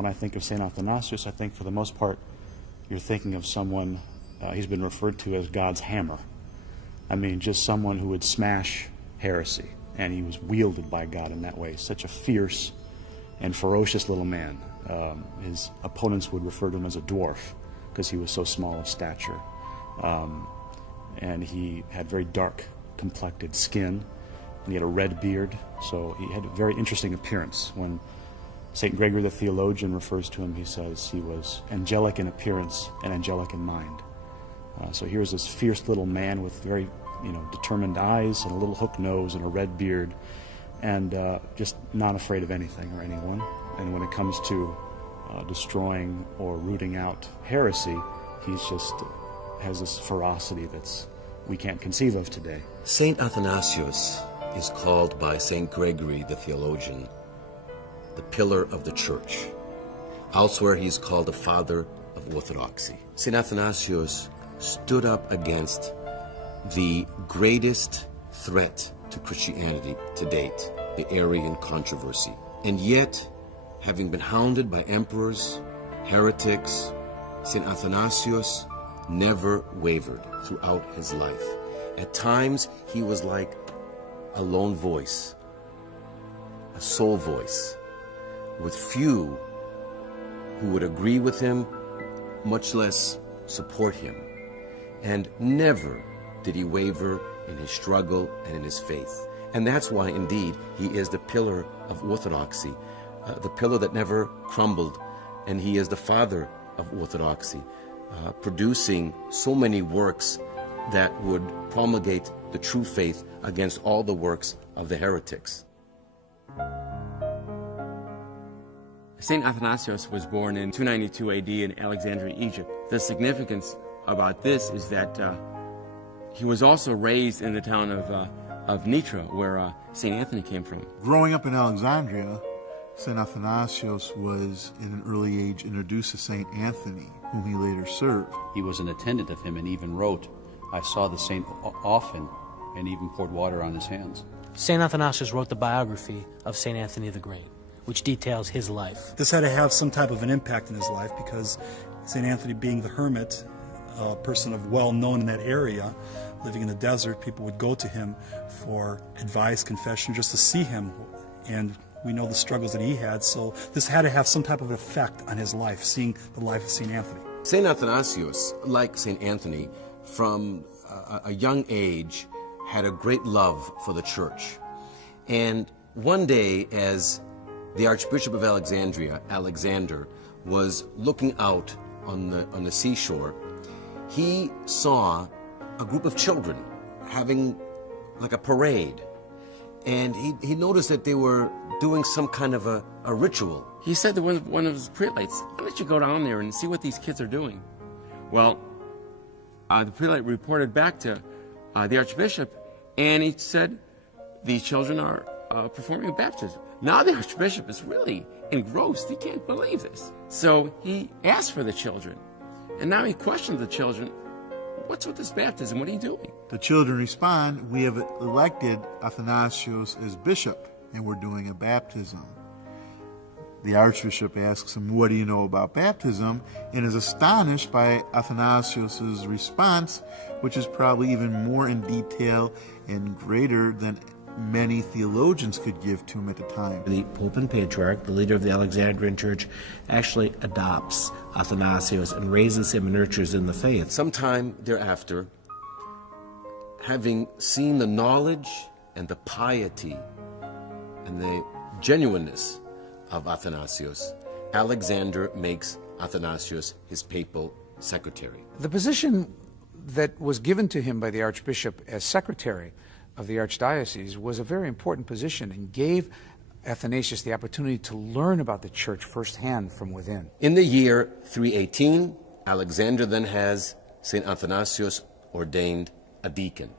When I think of St. Athanasius, I think for the most part you're thinking of someone, he's been referred to as God's hammer. I mean, just someone who would smash heresy, and he was wielded by God in that way. Such a fierce and ferocious little man. His opponents would refer to him as a dwarf because he was so small of stature. And he had very dark complected skin, and he had a red beard, so he had a very interesting appearance. When St. Gregory the theologian refers to him, he says he was angelic in appearance and angelic in mind. So here's this fierce little man with very, determined eyes and a little hook nose and a red beard, and just not afraid of anything or anyone. And when it comes to destroying or rooting out heresy, he's just has this ferocity that's we can't conceive of today. Saint Athanasius is called by Saint Gregory the theologian the pillar of the church. Elsewhere he is called the father of orthodoxy. Saint Athanasius stood up against the greatest threat to Christianity to date, the Arian controversy. And yet, having been hounded by emperors, heretics, Saint Athanasius never wavered throughout his life. At times, he was like a lone voice, a sole voice, with few who would agree with him, much less support him. And never did he waver in his struggle and in his faith. And that's why, indeed, he is the pillar of orthodoxy, the pillar that never crumbled, and he is the father of orthodoxy, producing so many works that would promulgate the true faith against all the works of the heretics. St. Athanasius was born in 292 AD in Alexandria, Egypt. The significance about this is that he was also raised in the town of Nitra, where St. Anthony came from. Growing up in Alexandria, St. Athanasius was, in an early age, introduced to St. Anthony, whom he later served. He was an attendant of him and even wrote, "I saw the saint often," and even poured water on his hands. St. Athanasius wrote the biography of St. Anthony the Great, which details his life. This had to have some type of an impact in his life because St. Anthony, being the hermit, a person of well-known in that area, living in the desert, people would go to him for advice, confession, just to see him. And we know the struggles that he had, so this had to have some type of effect on his life, seeing the life of St. Anthony. St. Athanasius, like St. Anthony, from a young age, had a great love for the church. And one day, as the Archbishop of Alexandria, Alexander, was looking out on the seashore, he saw a group of children having like a parade. And he noticed that they were doing some kind of a ritual. He said to one of his prelates, "Why don't you go down there and see what these kids are doing?" Well, the prelate reported back to the Archbishop, and he said, "These children are performing baptism." Now the Archbishop is really engrossed. He can't believe this. So he asked for the children, and now he questioned the children. "What's with this baptism? What are you doing?" The children respond, "We have elected Athanasius as bishop, and we're doing a baptism." The Archbishop asks him, "What do you know about baptism?" and is astonished by Athanasius' response, which is probably even more in detail and greater than many theologians could give to him at the time. The Pope and Patriarch, the leader of the Alexandrian Church, actually adopts Athanasius and raises him and nurtures in the faith. Sometime thereafter, having seen the knowledge and the piety and the genuineness of Athanasius, Alexander makes Athanasius his papal secretary. The position that was given to him by the Archbishop as secretary of the Archdiocese was a very important position and gave Athanasius the opportunity to learn about the church firsthand from within. In the year 318, Alexander then has St. Athanasius ordained a deacon.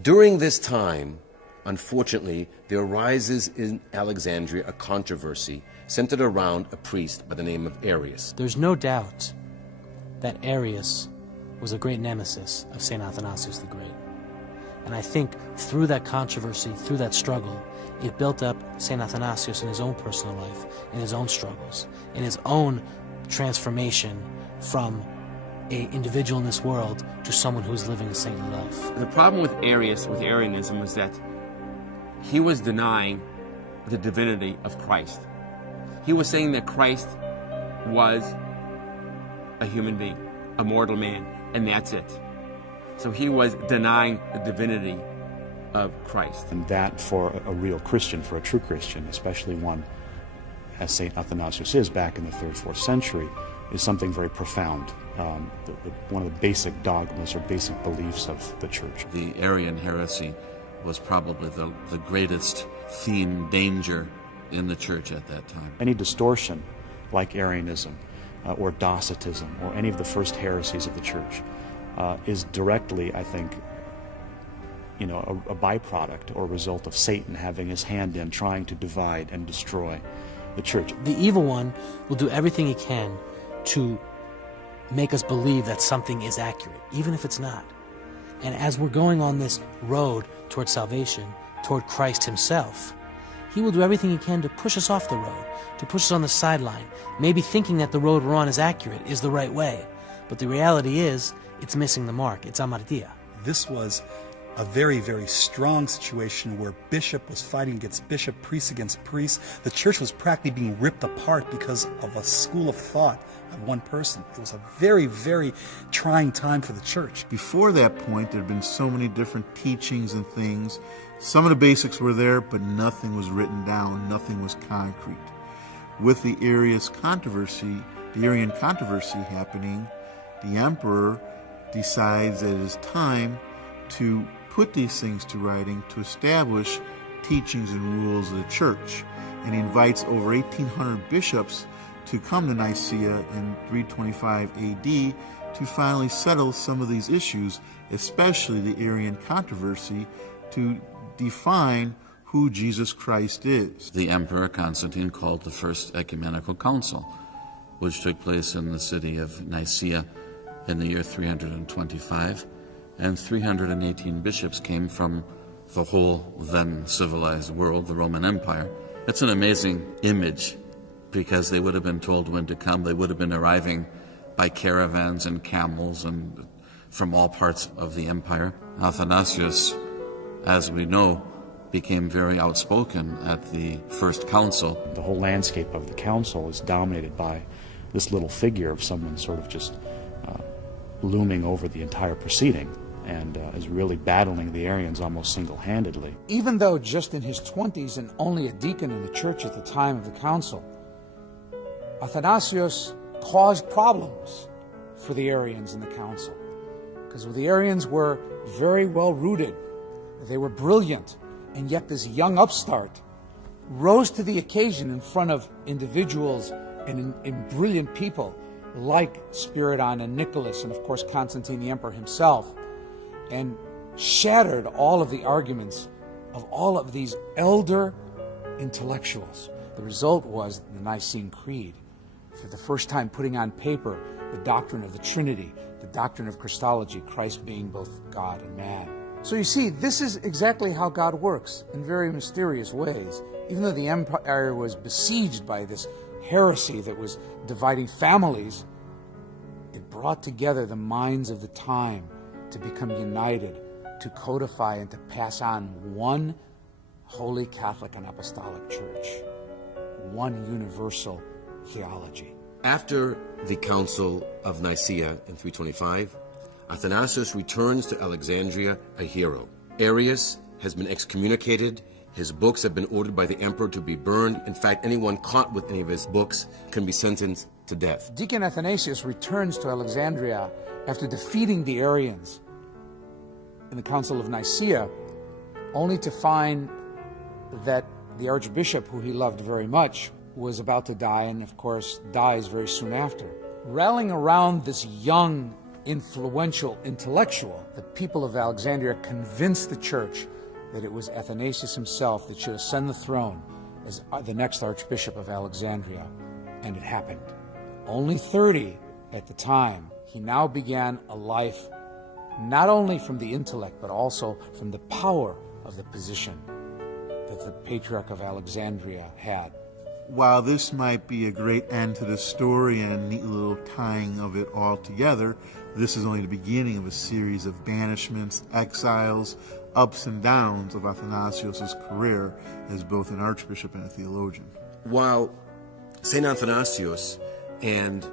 During this time, unfortunately, there arises in Alexandria a controversy centered around a priest by the name of Arius. There's no doubt that Arius was a great nemesis of St. Athanasius the Great. And I think through that controversy, through that struggle, it built up St. Athanasius in his own personal life, in his own struggles, in his own transformation from an individual in this world to someone who's living a saintly life. The problem with Arius, with Arianism, was that he was denying the divinity of Christ. He was saying that Christ was a human being, a mortal man, and that's it. So he was denying the divinity of Christ. And that, for a real Christian, for a true Christian, especially one as St. Athanasius is back in the 3rd, 4th century, is something very profound. One of the basic dogmas or basic beliefs of the Church. The Arian heresy was probably the greatest theme, danger in the Church at that time. Any distortion, like Arianism or Docetism or any of the first heresies of the Church, is directly, I think, a byproduct or result of Satan having his hand in trying to divide and destroy the Church. The evil one will do everything he can to make us believe that something is accurate, even if it's not. And as we're going on this road toward salvation, toward Christ himself, he will do everything he can to push us off the road, to push us on the sideline, maybe thinking that the road we're on is accurate, is the right way. But the reality is, it's missing the mark. It's amartia. This was a very, very strong situation where bishop was fighting against bishop, priest against priest. The church was practically being ripped apart because of a school of thought of one person. It was a very, very trying time for the church. Before that point, there had been so many different teachings and things. Some of the basics were there, but nothing was written down, nothing was concrete. With the Arian controversy happening, the emperor decides that it is time to put these things to writing, to establish teachings and rules of the church. And he invites over 1,800 bishops to come to Nicaea in 325 AD to finally settle some of these issues, especially the Arian controversy, to define who Jesus Christ is. The Emperor Constantine called the First Ecumenical Council, which took place in the city of Nicaea in the year 325, and 318 bishops came from the whole then civilized world, the Roman Empire. It's an amazing image because they would have been told when to come. They would have been arriving by caravans and camels and from all parts of the empire. Athanasius, as we know, became very outspoken at the first council. The whole landscape of the council is dominated by this little figure of someone sort of just looming over the entire proceeding and is really battling the Arians almost single-handedly. Even though just in his 20s and only a deacon in the church at the time of the council, Athanasius caused problems for the Arians in the council. Because the Arians were very well rooted, they were brilliant, and yet this young upstart rose to the occasion in front of individuals and brilliant people like Spiridon and Nicholas and of course Constantine the Emperor himself, and shattered all of the arguments of all of these elder intellectuals. The result was the Nicene Creed, for the first time putting on paper the doctrine of the Trinity, the doctrine of Christology, Christ being both God and man. So you see, this is exactly how God works in very mysterious ways. Even though the empire was besieged by this heresy that was dividing families, it brought together the minds of the time to become united, to codify and to pass on one holy Catholic and Apostolic Church, one universal theology. After the Council of Nicaea in 325, Athanasius returns to Alexandria a hero. Arius has been excommunicated. His books have been ordered by the emperor to be burned. In fact, anyone caught with any of his books can be sentenced to death. Deacon Athanasius returns to Alexandria after defeating the Arians in the Council of Nicaea, only to find that the archbishop, who he loved very much, was about to die, and of course dies very soon after. Rallying around this young, influential intellectual, the people of Alexandria convinced the church that it was Athanasius himself that should ascend the throne as the next Archbishop of Alexandria, and it happened. Only 30 at the time, he now began a life not only from the intellect, but also from the power of the position that the Patriarch of Alexandria had. While this might be a great end to the story and a neat little tying of it all together, this is only the beginning of a series of banishments, exiles, ups and downs of Athanasius' career as both an archbishop and a theologian. While St. Athanasius and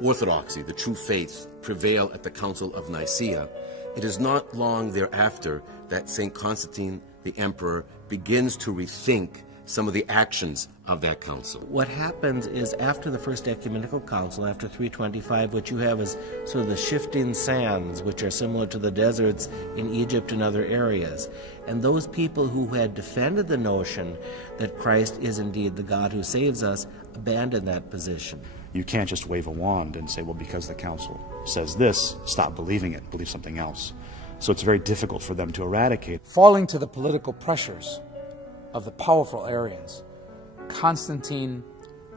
orthodoxy, the true faith, prevail at the Council of Nicaea, it is not long thereafter that St. Constantine, the emperor, begins to rethink some of the actions of that council. What happens is after the First Ecumenical Council, after 325, what you have is sort of the shifting sands, which are similar to the deserts in Egypt and other areas. And those people who had defended the notion that Christ is indeed the God who saves us abandoned that position. You can't just wave a wand and say, well, because the council says this, stop believing it, believe something else. So it's very difficult for them to eradicate. Falling to the political pressures of the powerful Arians, Constantine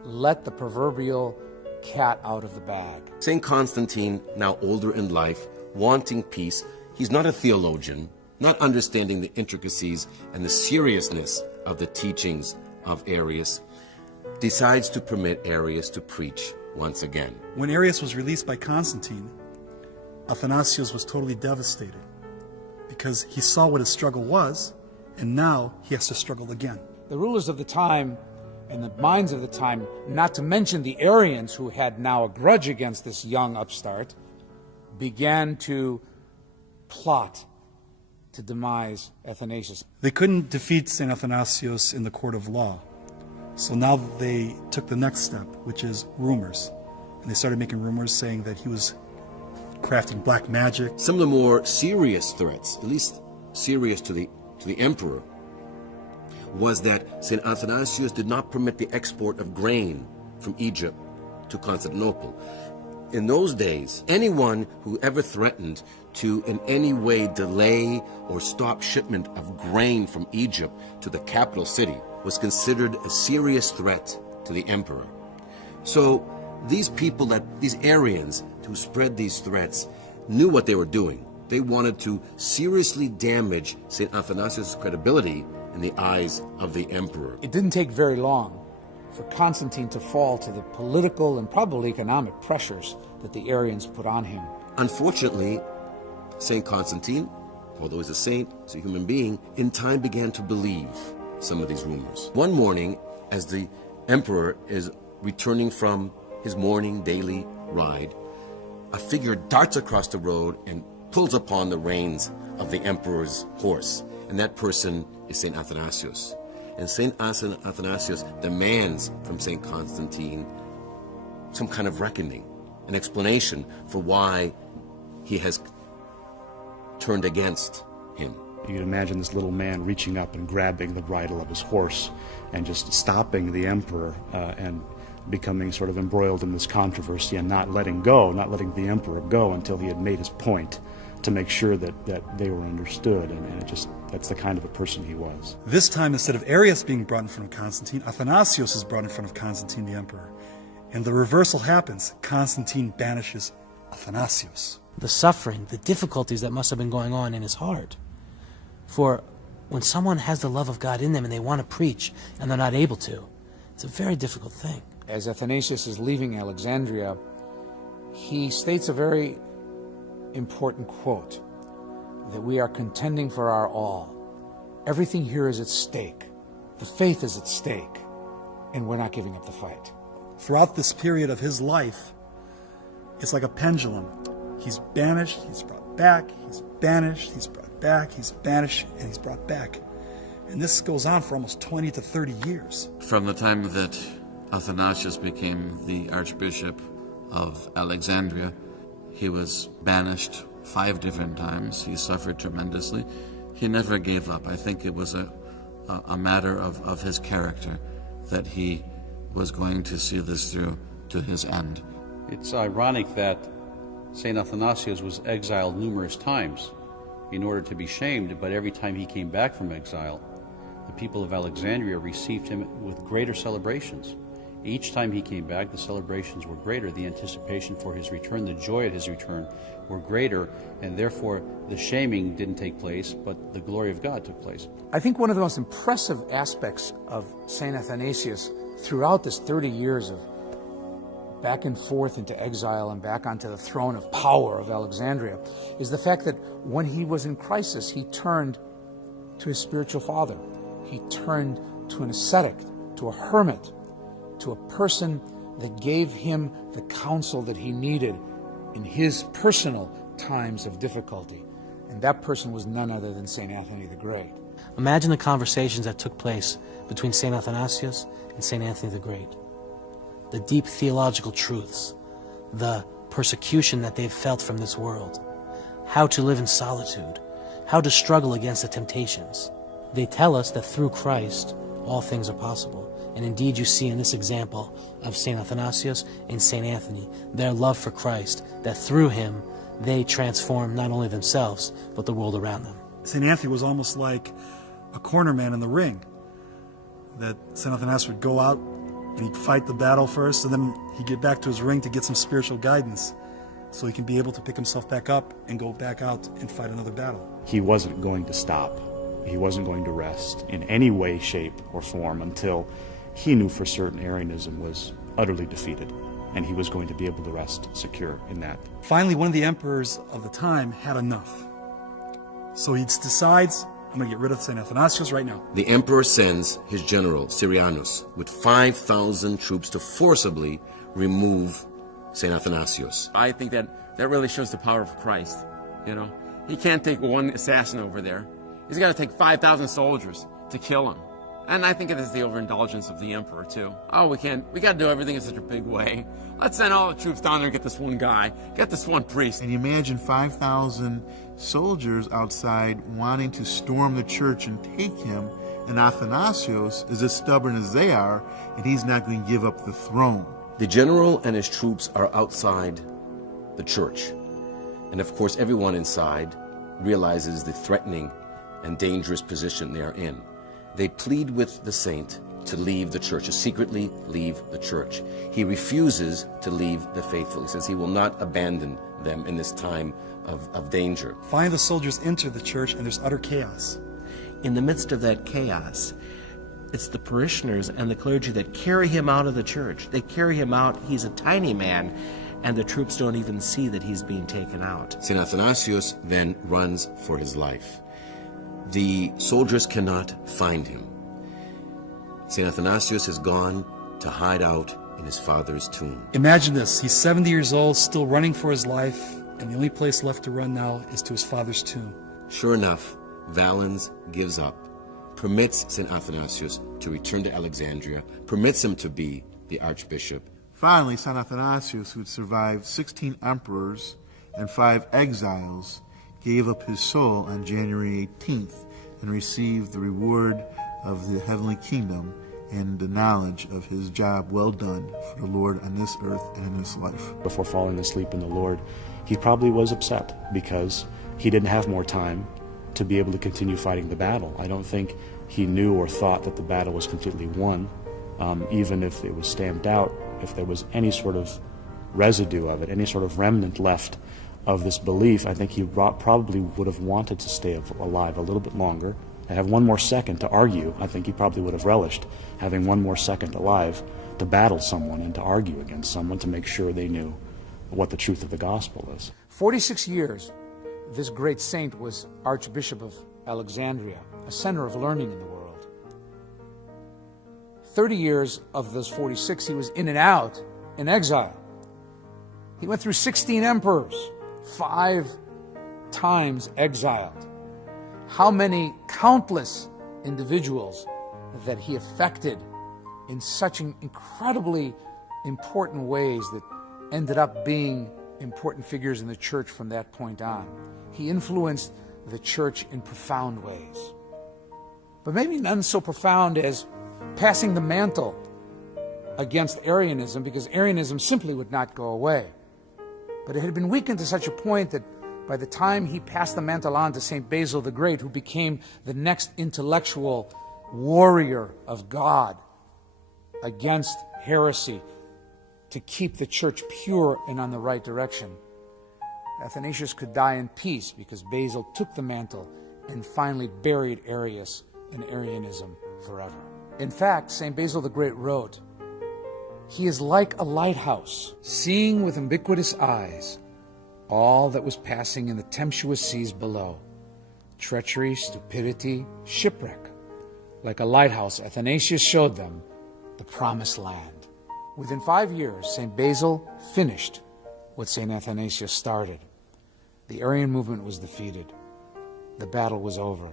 let the proverbial cat out of the bag. St. Constantine, now older in life, wanting peace, he's not a theologian, not understanding the intricacies and the seriousness of the teachings of Arius, decides to permit Arius to preach once again. When Arius was released by Constantine, Athanasius was totally devastated because he saw what his struggle was, and now he has to struggle again. The rulers of the time and the minds of the time, not to mention the Arians who had now a grudge against this young upstart, began to plot to demise Athanasius. They couldn't defeat St. Athanasius in the court of law. So now they took the next step, which is rumors. And they started making rumors saying that he was crafting black magic. Some of the more serious threats, at least serious to the emperor, was that St. Athanasius did not permit the export of grain from Egypt to Constantinople. In those days, anyone who ever threatened to in any way delay or stop shipment of grain from Egypt to the capital city was considered a serious threat to the emperor. So these people, these Arians who spread these threats, knew what they were doing. They wanted to seriously damage St. Athanasius' credibility in the eyes of the emperor. It didn't take very long for Constantine to fall to the political and probably economic pressures that the Arians put on him. Unfortunately, St. Constantine, although he's a saint, he's a human being, in time began to believe some of these rumors. One morning, as the emperor is returning from his morning daily ride, a figure darts across the road and pulls upon the reins of the emperor's horse. And that person is St. Athanasius. And St. Athanasius demands from St. Constantine some kind of reckoning, an explanation for why he has turned against him. You can imagine this little man reaching up and grabbing the bridle of his horse and just stopping the emperor and becoming sort of embroiled in this controversy and not letting the emperor go until he had made his point, to make sure that they were understood, and that's the kind of a person he was. This time, instead of Arius being brought in front of Constantine, Athanasius is brought in front of Constantine the emperor. And the reversal happens. Constantine banishes Athanasius. The suffering, the difficulties that must have been going on in his heart. For when someone has the love of God in them and they want to preach and they're not able to, it's a very difficult thing. As Athanasius is leaving Alexandria, he states a very important quote, that we are contending for our all. Everything here is at stake. The faith is at stake, and we're not giving up the fight. Throughout this period of his life, it's like a pendulum. He's banished, he's brought back, he's banished, he's brought back, he's banished, and he's brought back. And this goes on for almost 20 to 30 years. From the time that Athanasius became the Archbishop of Alexandria, he was banished 5 different times. He suffered tremendously. He never gave up. I think it was a matter of his character that he was going to see this through to his end. It's ironic that St. Athanasius was exiled numerous times in order to be shamed, but every time he came back from exile, the people of Alexandria received him with greater celebrations. Each time he came back, the celebrations were greater. The anticipation for his return, the joy at his return were greater, and therefore the shaming didn't take place, but the glory of God took place. I think one of the most impressive aspects of St. Athanasius throughout this 30 years of back and forth into exile and back onto the throne of power of Alexandria is the fact that when he was in crisis, he turned to his spiritual father. He turned to an ascetic, to a hermit, to a person that gave him the counsel that he needed in his personal times of difficulty. And that person was none other than St. Anthony the Great. Imagine the conversations that took place between St. Athanasius and St. Anthony the Great. The deep theological truths, the persecution that they've felt from this world, how to live in solitude, how to struggle against the temptations. They tell us that through Christ, all things are possible. And indeed, you see in this example of St. Athanasius and St. Anthony, their love for Christ, that through him, they transform not only themselves, but the world around them. St. Anthony was almost like a corner man in the ring, that St. Athanasius would go out and he'd fight the battle first, and then he'd get back to his ring to get some spiritual guidance so he can be able to pick himself back up and go back out and fight another battle. He wasn't going to stop. He wasn't going to rest in any way, shape, or form until he knew for certain Arianism was utterly defeated, and he was going to be able to rest secure in that. Finally, one of the emperors of the time had enough. So he decides, I'm going to get rid of St. Athanasius right now. The emperor sends his general, Syrianus, with 5,000 troops to forcibly remove St. Athanasius. I think that really shows the power of Christ, you know. He can't take one assassin over there. He's got to take 5,000 soldiers to kill him. And I think it is the overindulgence of the emperor, too. Oh, we got to do everything in such a big way. Let's send all the troops down there and get this one guy, get this one priest. And you imagine 5,000 soldiers outside wanting to storm the church and take him, and Athanasius is as stubborn as they are, and he's not going to give up the throne. The general and his troops are outside the church. And of course, everyone inside realizes the threatening and dangerous position they are in. They plead with the saint to leave the church, to secretly leave the church. He refuses to leave the faithful. He says he will not abandon them in this time of danger. Finally, the soldiers enter the church, and there's utter chaos. In the midst of that chaos, it's the parishioners and the clergy that carry him out of the church. They carry him out. He's a tiny man, and the troops don't even see that he's being taken out. St. Athanasius then runs for his life. The soldiers cannot find him. St. Athanasius has gone to hide out in his father's tomb. Imagine this. He's 70 years old, still running for his life, and the only place left to run now is to his father's tomb. Sure enough, Valens gives up, permits St. Athanasius to return to Alexandria, permits him to be the archbishop. Finally, St. Athanasius, who had survived 16 emperors and 5 exiles, gave up his soul on January 18th and received the reward of the heavenly kingdom and the knowledge of his job well done for the Lord on this earth and in this life. Before falling asleep in the Lord, he probably was upset because he didn't have more time to be able to continue fighting the battle. I don't think he knew or thought that the battle was completely won, even if it was stamped out, if there was any sort of residue of it, any sort of remnant left of this belief. I think he probably would have wanted to stay alive a little bit longer and have one more second to argue. I think he probably would have relished having one more second alive to battle someone and to argue against someone to make sure they knew what the truth of the gospel is. 46 years, this great saint was Archbishop of Alexandria, a center of learning in the world. 30 years of those 46, he was in and out in exile. He went through 16 emperors, 5 times exiled. How many countless individuals that he affected in such incredibly important ways that ended up being important figures in the church from that point on. He influenced the church in profound ways. But maybe none so profound as passing the mantle against Arianism, because Arianism simply would not go away. But it had been weakened to such a point that by the time he passed the mantle on to St. Basil the Great, who became the next intellectual warrior of God against heresy, to keep the church pure and on the right direction, Athanasius could die in peace because Basil took the mantle and finally buried Arius and Arianism forever. In fact, St. Basil the Great wrote, "He is like a lighthouse, seeing with ubiquitous eyes all that was passing in the tempestuous seas below, treachery, stupidity, shipwreck. Like a lighthouse, Athanasius showed them the promised land." Within 5 years, St. Basil finished what St. Athanasius started. The Arian movement was defeated. The battle was over.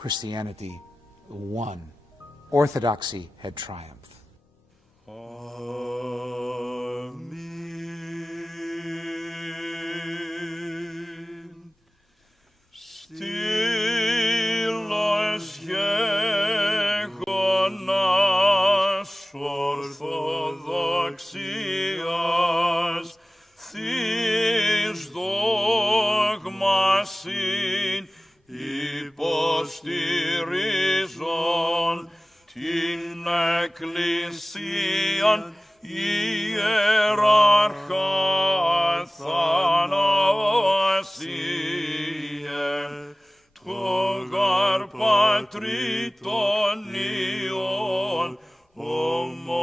Christianity won. Orthodoxy had triumphed. Amen. Στήλος γεγονάς ορθοδοξίας, θείς δόγμασιν υποστηρίζον την Εκκλησίαν ιεράρχα Αθανασίε, το γαρ Πατρί των Υιών ομοουσιών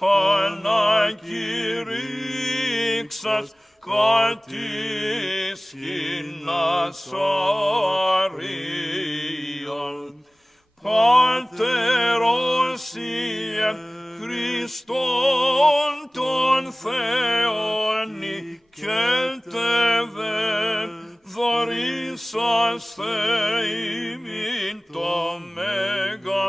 ανακηρύξας κατήσχην Ασαρίαν. Πατέρος Ιε Χριστόν τον Θεόν και τεβεν δωρήσαστε ημίν το μέγα